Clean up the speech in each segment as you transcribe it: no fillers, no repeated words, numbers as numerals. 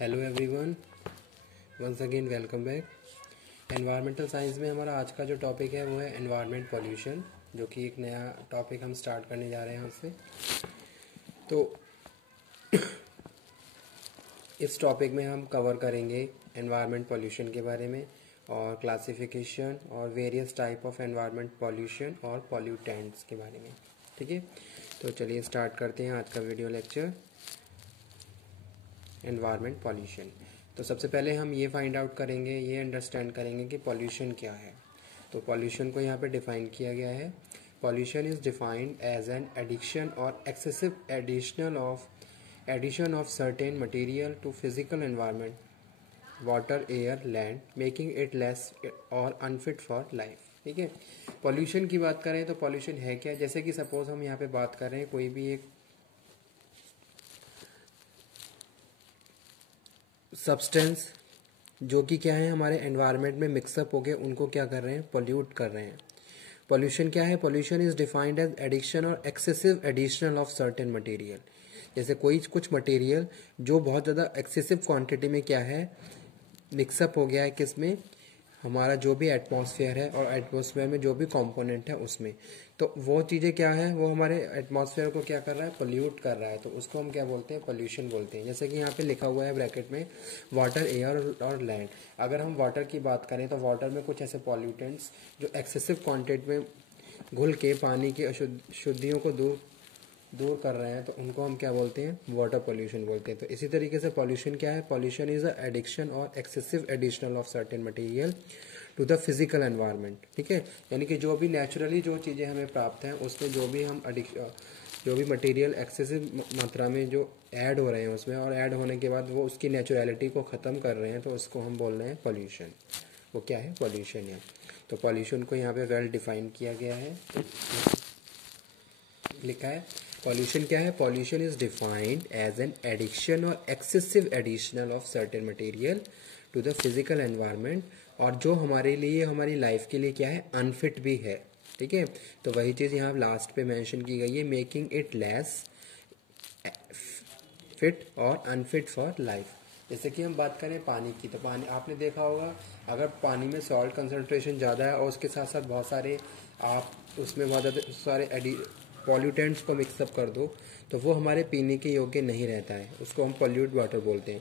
Hello everyone, once again welcome back. Environmental science में हमारा आज का जो टॉपिक है वो है एनवायरनमेंट पॉल्यूशन, जो कि एक नया टॉपिक हम स्टार्ट करने जा रहे हैं उससे। तो इस टॉपिक में हम कवर करेंगे एनवायरनमेंट पॉल्यूशन के बारे में और क्लासिफिकेशन और various type of environment pollution और पॉल्यूटेंट्स के बारे में। ठीक है, तो चलिए स्टार्ट करते हैं आज का वीडियो लेक्चर एनवायरनमेंट पॉल्यूशन। तो सबसे पहले हम ये फाइंड आउट करेंगे, ये अंडरस्टैंड करेंगे कि पॉल्यूशन क्या है। तो पॉल्यूशन को यहाँ पे डिफाइन किया गया है। Pollution is defined as an addiction और excessive addition of certain material to physical environment, water, air, land, making it less और अनफिट फॉर लाइफ। ठीक है, पॉल्यूशन की बात करें तो पॉल्यूशन है क्या। जैसे कि सपोज हम यहाँ पे बात कर रहे हैं कोई भी एक सब्सटेंस जो कि क्या है हमारे एनवायरनमेंट में मिक्सअप हो गए, उनको क्या कर रहे हैं, पोल्यूट कर रहे हैं। पॉल्यूशन क्या है, pollution is defined as addiction और excessive additional of certain material. जैसे कोई कुछ मटेरियल जो बहुत ज़्यादा एक्सेसिव क्वांटिटी में क्या है मिक्सअप हो गया है, किसमें, हमारा जो भी एटमॉस्फेयर है और एटमॉस्फेयर में जो भी कंपोनेंट है उसमें, तो वो चीज़ें क्या है, वो हमारे एटमॉस्फेयर को क्या कर रहा है, पोल्यूट कर रहा है। तो उसको हम क्या बोलते हैं, पोल्यूशन बोलते हैं। जैसे कि यहाँ पे लिखा हुआ है ब्रैकेट में वाटर, एयर और लैंड। अगर हम वाटर की बात करें तो वाटर में कुछ ऐसे पॉल्यूटेंट्स जो एक्सेसिव क्वान्टिटी में घुल के पानी की अशुद्धियों को दूर कर रहे हैं, तो उनको हम क्या बोलते हैं, वाटर पोल्यूशन बोलते हैं। तो इसी तरीके से पॉल्यूशन क्या है, पॉल्यूशन इज अ एडिक्शन और excessive additional of certain material to the physical environment. ठीक है, यानी कि जो भी नेचुरली जो चीज़ें हमें प्राप्त हैं उसमें जो भी मटेरियल एक्सेसिव मात्रा में जो ऐड हो रहे हैं उसमें, और ऐड होने के बाद वो उसकी नेचुरलिटी को ख़त्म कर रहे हैं, तो उसको हम बोल रहे हैं पॉल्यूशन। वो क्या है, पॉल्यूशन है। तो पॉल्यूशन को यहाँ पे वेल डिफाइन किया गया है, लिखा है पॉल्यूशन क्या है, pollution is defined as an addiction और excessive additional of certain material to the physical environment, और जो हमारे लिए, हमारी लाइफ के लिए क्या है, अनफिट भी है। ठीक है, तो वही चीज़ यहाँ लास्ट पे मेंशन की गई है, मेकिंग इट लेस फिट और अनफिट फॉर लाइफ। जैसे कि हम बात करें पानी की, तो पानी आपने देखा होगा, अगर पानी में सॉल्ट कंसनट्रेशन ज़्यादा है और उसके साथ साथ बहुत सारे आप उसमें बहुत ज़्यादा सारे पॉल्यूटेंट्स को मिक्सअप कर दो, तो वो हमारे पीने के योग्य नहीं रहता है, उसको हम पॉल्यूट वाटर बोलते हैं।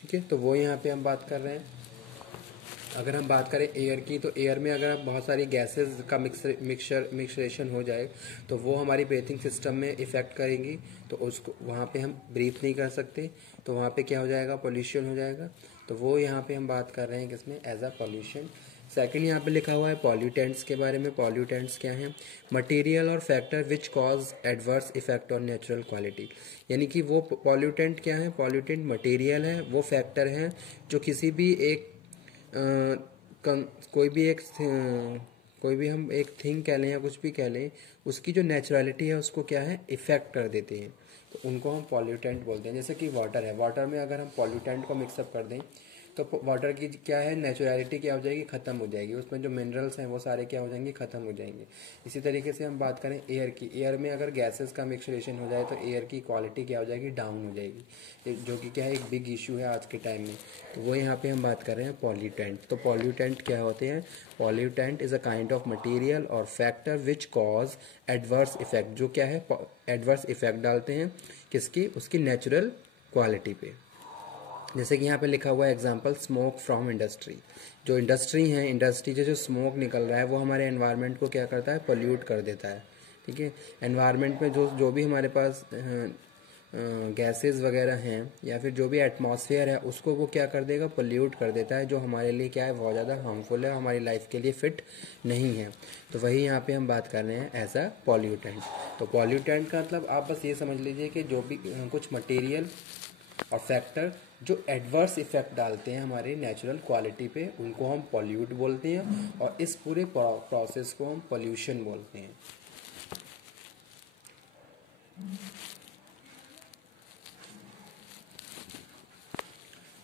ठीक है, तो वो यहाँ पे हम बात कर रहे हैं। अगर हम बात करें एयर की, तो एयर में अगर बहुत सारी गैसेस का मिक्सरेशन हो जाए तो वो हमारी ब्रीथिंग सिस्टम में इफ़ेक्ट करेंगी, तो उसको वहाँ पे हम ब्रीथ नहीं कर सकते, तो वहाँ पे क्या हो जाएगा, पोल्यूशन हो जाएगा। तो वो यहाँ पे हम बात कर रहे हैं किसमें, एज अ पोल्यूशन। सेकंड यहाँ पे लिखा हुआ है पॉल्यूटेंट्स के बारे में। पॉल्यूटेंट्स क्या हैं, मटेरियल और factor which cause adverse effect on natural quality. यानी कि वो पॉल्यूटेंट क्या है, पॉल्यूटेंट मटेरियल है, वो फैक्टर हैं जो किसी भी एक कोई भी हम एक थिंग कह लें या कुछ भी कह लें, उसकी जो नेचुरलिटी है उसको क्या है, इफेक्ट कर देते हैं, तो उनको हम पॉल्यूटेंट बोलते हैं। जैसे कि वाटर है, वाटर में अगर हम पॉल्यूटेंट को मिक्सअप कर दें तो वाटर की क्या है, नेचुरलिटी क्या हो जाएगी, ख़त्म हो जाएगी, उसमें जो मिनरल्स हैं वो सारे क्या हो जाएंगे, ख़त्म हो जाएंगे। इसी तरीके से हम बात करें एयर की, एयर में अगर गैसेस का मिक्सरेशन हो जाए तो एयर की क्वालिटी क्या हो जाएगी, डाउन हो जाएगी, जो कि क्या है, एक बिग इशू है आज के टाइम में। तो वो यहाँ पे हम बात कर रहे हैं पॉल्यूटेंट। तो पॉल्यूटेंट क्या होते हैं, pollutant is a kind of material और factor which cause adverse effect, जो क्या है, एडवर्स इफेक्ट डालते हैं किसकी, उसकी नेचुरल क्वालिटी पे। जैसे कि यहाँ पे लिखा हुआ है एग्जांपल, स्मोक फ्रॉम इंडस्ट्री। जो इंडस्ट्री है, इंडस्ट्री से जो स्मोक निकल रहा है वो हमारे एनवायरनमेंट को क्या करता है, पोल्यूट कर देता है। ठीक है, एनवायरनमेंट में जो भी हमारे पास गैसेस वगैरह हैं या फिर जो भी एटमॉस्फेयर है उसको वो क्या कर देगा, पोल्यूट कर देता है, जो हमारे लिए क्या है, बहुत ज़्यादा हार्मफुल है, हमारी लाइफ के लिए फिट नहीं है। तो वही यहाँ पे हम बात कर रहे हैं एज अ पॉल्यूटेंट। तो पॉल्यूटेंट का मतलब आप बस ये समझ लीजिए कि जो भी कुछ मटेरियल और फैक्टर जो एडवर्स इफेक्ट डालते हैं हमारे नेचुरल क्वालिटी पे, उनको हम पॉल्यूट बोलते हैं, और इस पूरे प्रोसेस को हम पोल्यूशन बोलते हैं।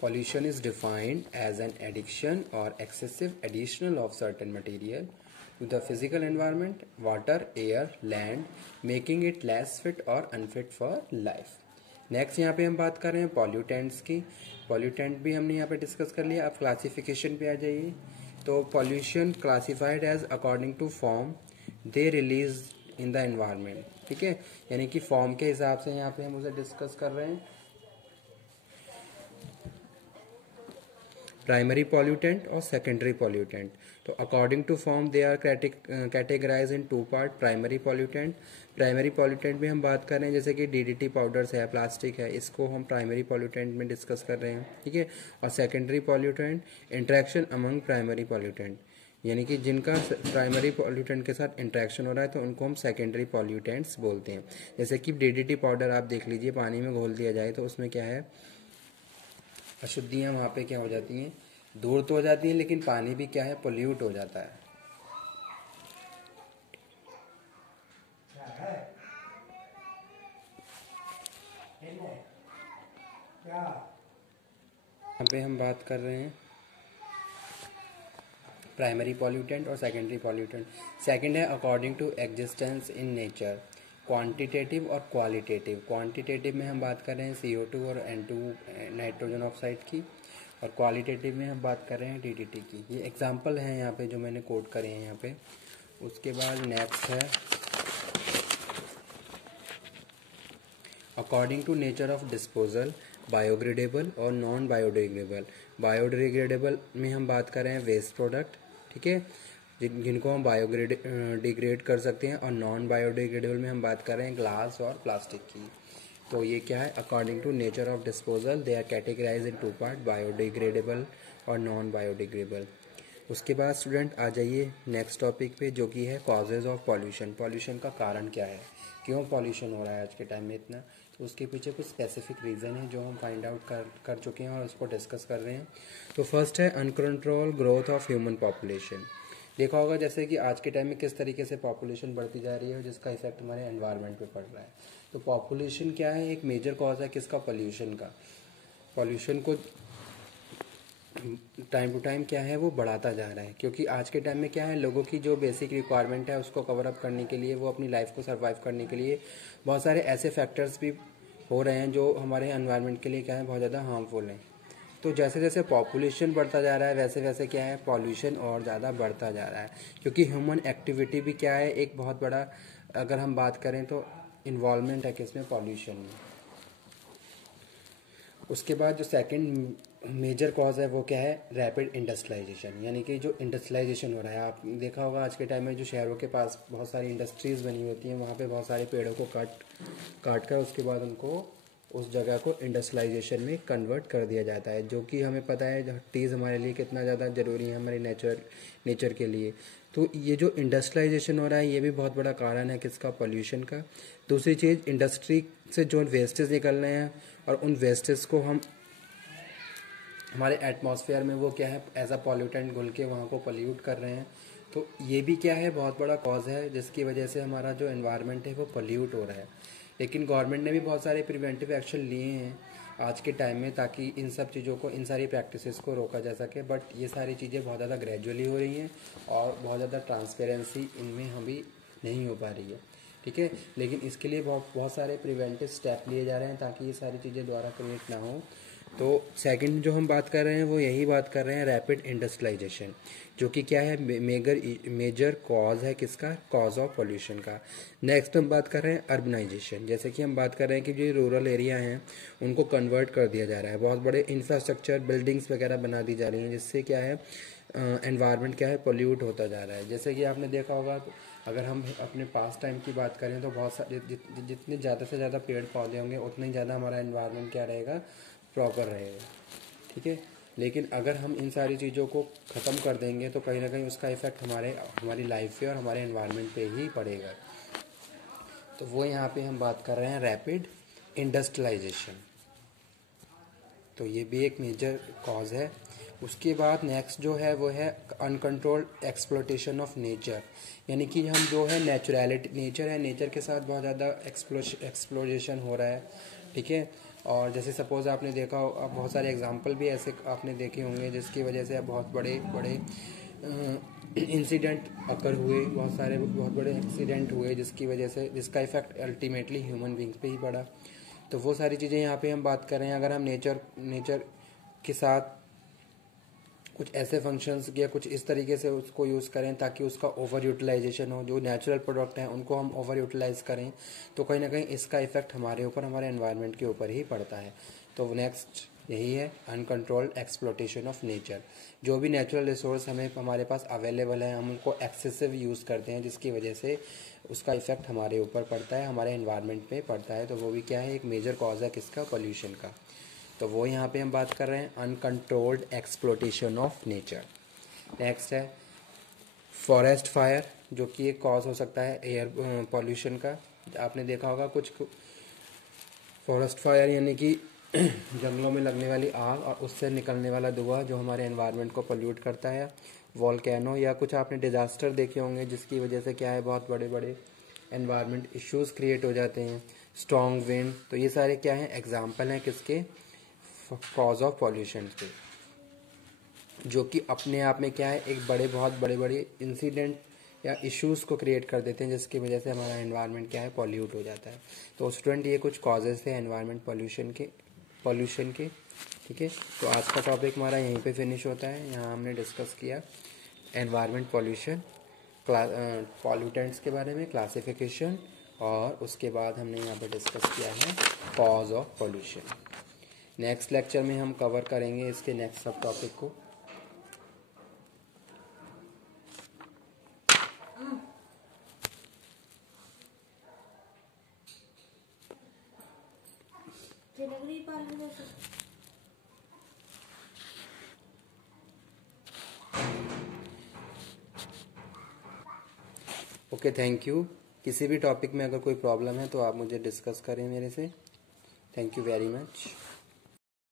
Pollution is defined as an addiction or excessive additional of certain material to the physical environment, water, air, land, making it less fit or unfit for life. Next यहाँ पे हम बात कर रहे हैं पॉल्यूटेंट्स की। पॉल्यूटेंट भी हमने यहाँ पे डिस्कस कर लिया। अब क्लासिफिकेशन पे आ जाइए। तो pollution classified as according to form they release in the environment, ठीक है, यानी कि फॉर्म के हिसाब से यहाँ पे हम उसे डिस्कस कर रहे हैं। प्राइमरी पॉल्यूटेंट और सेकेंडरी पॉल्यूटेंट। तो according to form they are categorise in two part. Primary pollutant में हम बात कर रहे हैं जैसे कि डीडीटी पाउडर्स है, प्लास्टिक है, इसको हम प्राइमरी पॉल्यूटेंट में डिस्कस कर रहे हैं, ठीक है। और secondary pollutant interaction among primary pollutant, यानी कि जिनका प्राइमरी पॉल्यूटेंट के साथ इंटरेक्शन हो रहा है तो उनको हम सेकेंडरी पॉल्यूटेंट्स बोलते हैं। जैसे कि डीडीटी पाउडर आप देख लीजिए, पानी में घोल दिया जाए तो उसमें क्या है, अशुद्धियाँ वहाँ पे क्या हो जाती हैं, दूर तो हो जाती हैं, लेकिन पानी भी क्या है, पोल्यूट हो जाता है। यहाँ पे हम बात कर रहे हैं प्राइमरी पॉल्यूटेंट और सेकेंडरी पॉल्यूटेंट। सेकंड है according to existence in nature, quantitative और क्वालिटेटिव। क्वांटिटेटिव में हम बात कर रहे हैं CO2 और N2 नाइट्रोजन ऑक्साइड की, और क्वालिटेटिव में हम बात कर रहे हैं DDT की। ये एग्जांपल हैं यहाँ पे जो मैंने कोट करे हैं यहाँ पे। उसके बाद नेक्स्ट है according to nature of disposal, biodegradable और नॉन बायोडिग्रेडेबल। बायोडिग्रेडेबल में हम बात कर रहे हैं वेस्ट प्रोडक्ट, ठीक है, जिनको हम डिग्रेड कर सकते हैं, और नॉन बायोडिग्रेडेबल में हम बात कर रहे हैं ग्लास और प्लास्टिक की। तो ये क्या है, according to nature of disposal they are categorise in two part, biodegradable और नॉन बायोडिग्रेडेबल। उसके बाद स्टूडेंट आ जाइए नेक्स्ट टॉपिक पे, जो कि है कॉजेज ऑफ पॉल्यूशन। पॉल्यूशन का कारण क्या है, क्यों पॉल्यूशन हो रहा है आज के टाइम में इतना, तो उसके पीछे कुछ स्पेसिफिक रीज़न है जो हम फाइंड आउट कर चुके हैं और उसको डिस्कस कर रहे हैं। तो फर्स्ट है uncontrol growth of human population. देखा होगा जैसे कि आज के टाइम में किस तरीके से पॉपुलेशन बढ़ती जा रही है, जिसका इफेक्ट हमारे एनवायरनमेंट पे पड़ रहा है। तो पॉपुलेशन क्या है, एक मेजर कॉज है किसका, पॉल्यूशन का। पॉल्यूशन को टाइम टू टाइम क्या है, वो बढ़ाता जा रहा है, क्योंकि आज के टाइम में क्या है, लोगों की जो बेसिक रिक्वायरमेंट है उसको कवर अप करने के लिए, वो अपनी लाइफ को सर्वाइव करने के लिए बहुत सारे ऐसे फैक्टर्स भी हो रहे हैं जो हमारे एनवायरनमेंट के लिए क्या है, बहुत ज़्यादा हार्मफुल हैं। तो जैसे जैसे पॉपुलेशन बढ़ता जा रहा है वैसे वैसे क्या है, पॉल्यूशन और ज़्यादा बढ़ता जा रहा है, क्योंकि ह्यूमन एक्टिविटी भी क्या है, एक बहुत बड़ा, अगर हम बात करें तो इन्वॉल्वमेंट है किसमें, पॉल्यूशन में। उसके बाद जो सेकंड मेजर कॉज है वो क्या है, रैपिड इंडस्ट्रियलाइजेशन, यानी कि जो इंडस्ट्रियलाइजेशन हो रहा है, आप देखा होगा आज के टाइम में जो शहरों के पास बहुत सारी इंडस्ट्रीज़ बनी होती हैं, वहाँ पे बहुत सारे पेड़ों को काट कर उसके बाद उनको उस जगह को इंडस्ट्रियलाइजेशन में कन्वर्ट कर दिया जाता है, जो कि हमें पता है ट्रीज़ हमारे लिए कितना ज़्यादा ज़रूरी है हमारे नेचर के लिए। तो ये जो इंडस्ट्रियलाइजेशन हो रहा है ये भी बहुत बड़ा कारण है किसका, पॉल्यूशन का। दूसरी चीज़, इंडस्ट्री से जो वेस्टेज निकल रहे हैं और उन वेस्टेज को हम हमारे एटमॉस्फेयर में वो क्या है, एज अ पॉल्यूटेंट घुल के वहाँ को पॉल्यूट कर रहे हैं। तो ये भी क्या है, बहुत बड़ा कॉज है जिसकी वजह से हमारा जो एनवायरनमेंट है वो पॉल्यूट हो रहा है। लेकिन गवर्नमेंट ने भी बहुत सारे प्रिवेंटिव एक्शन लिए हैं आज के टाइम में, ताकि इन सब चीज़ों को, इन सारी प्रैक्टिसेस को रोका जा सके। बट ये सारी चीज़ें बहुत ज़्यादा ग्रेजुअली हो रही हैं और बहुत ज़्यादा ट्रांसपेरेंसी इनमें अभी नहीं हो पा रही है, ठीक है। लेकिन इसके लिए बहुत सारे प्रिवेंटिव स्टेप लिए जा रहे हैं ताकि ये सारी चीज़ें दोबारा क्रिएट ना हो। तो सेकंड जो हम बात कर रहे हैं वो यही बात कर रहे हैं, रैपिड इंडस्ट्रियलाइजेशन, जो कि क्या है, मेजर कॉज है किसका, कॉज ऑफ पोल्यूशन का। नेक्स्ट हम बात कर रहे हैं अर्बनाइजेशन, जैसे कि हम बात कर रहे हैं कि जो रूरल एरिया हैं उनको कन्वर्ट कर दिया जा रहा है, बहुत बड़े इंफ्रास्ट्रक्चर बिल्डिंग्स वगैरह बना दी जा रही हैं, जिससे क्या है एनवायरनमेंट क्या है, पोल्यूट होता जा रहा है। जैसे कि आपने देखा होगा, अगर हम अपने पास टाइम की बात करें तो बहुत सारे जितने ज़्यादा से ज़्यादा पेड़ पौधे होंगे उतना ही ज़्यादा हमारा एनवायरनमेंट क्या रहेगा, प्रॉपर रहेगा, ठीक है। लेकिन अगर हम इन सारी चीज़ों को ख़त्म कर देंगे तो कहीं ना कहीं उसका इफ़ेक्ट हमारी लाइफ पे और हमारे एनवायरनमेंट पे ही पड़ेगा। तो वो यहाँ पे हम बात कर रहे हैं रैपिड इंडस्ट्रियलाइजेशन, तो ये भी एक मेजर कॉज है। उसके बाद नेक्स्ट जो है वो है अनकंट्रोल्ड एक्सप्लोटेशन ऑफ नेचर, यानी कि हम जो है नेचर है, नेचर के साथ बहुत ज़्यादा एक्सप्लोजेशन हो रहा है, ठीक है। और जैसे सपोज़ आपने देखा हो, अब बहुत सारे एग्जांपल भी ऐसे आपने देखे होंगे जिसकी वजह से अब बहुत बड़े बड़े इंसिडेंट अकर हुए, बहुत बड़े एक्सीडेंट हुए जिसकी वजह से, जिसका इफेक्ट अल्टीमेटली ह्यूमन बींग्स पे ही पड़ा। तो वो सारी चीज़ें यहाँ पे हम बात कर रहे हैं। अगर हम नेचर के साथ कुछ ऐसे फंक्शंस या कुछ इस तरीके से उसको यूज़ करें ताकि उसका ओवर यूटिलाइजेशन हो, जो नेचुरल प्रोडक्ट हैं उनको हम ओवर यूटिलाइज करें, तो कहीं ना कहीं इसका इफेक्ट हमारे ऊपर, हमारे एनवायरनमेंट के ऊपर ही पड़ता है। तो नेक्स्ट यही है, अनकंट्रोल्ड एक्सप्लोटेशन ऑफ नेचर। जो भी नेचुरल रिसोर्स हमारे पास अवेलेबल है, हम उनको एक्सेसिव यूज़ करते हैं, जिसकी वजह से उसका इफेक्ट हमारे ऊपर पड़ता है, हमारे एनवायरनमेंट पे पड़ता है। तो वो भी क्या है, एक मेजर कॉज है किसका, पोल्यूशन का। तो वो यहाँ पे हम बात कर रहे हैं uncontrolled exploitation of nature. Next है फॉरेस्ट फायर, जो कि एक कॉज हो सकता है एयर पॉल्यूशन का। आपने देखा होगा कुछ फॉरेस्ट फायर यानी कि जंगलों में लगने वाली आग और उससे निकलने वाला धुआं जो हमारे एनवायरनमेंट को पोल्यूट करता है। वॉल्केनो या कुछ आपने डिजास्टर देखे होंगे जिसकी वजह से क्या है, बहुत बड़े बड़े एनवायरनमेंट इश्यूज क्रिएट हो जाते हैं। स्ट्रॉन्ग विंड, तो ये सारे क्या हैं, एग्जाम्पल हैं किसके, कॉज ऑफ पॉल्यूशन के, जो कि अपने आप में क्या है, एक बहुत बड़े बड़े इंसिडेंट या इश्यूज को क्रिएट कर देते हैं, जिसकी वजह से हमारा एनवायरनमेंट क्या है, पॉल्यूट हो जाता है। तो स्टूडेंट ये कुछ कॉजेज थे एनवायरनमेंट पॉल्यूशन के। ठीक है, तो आज का टॉपिक हमारा यहीं पे फिनिश होता है। यहाँ हमने डिस्कस किया एनवायरनमेंट पॉल्यूशन, पॉल्यूटेंट्स के बारे में, क्लासिफिकेशन, और उसके बाद हमने यहाँ पे डिस्कस किया है cause of pollution. Next lecture में हम कवर करेंगे इसके नेक्स्ट सब टॉपिक को। Okay, thank you. किसी भी टॉपिक में अगर कोई प्रॉब्लम है तो आप मुझे डिस्कस करें मेरे से। Thank you very much.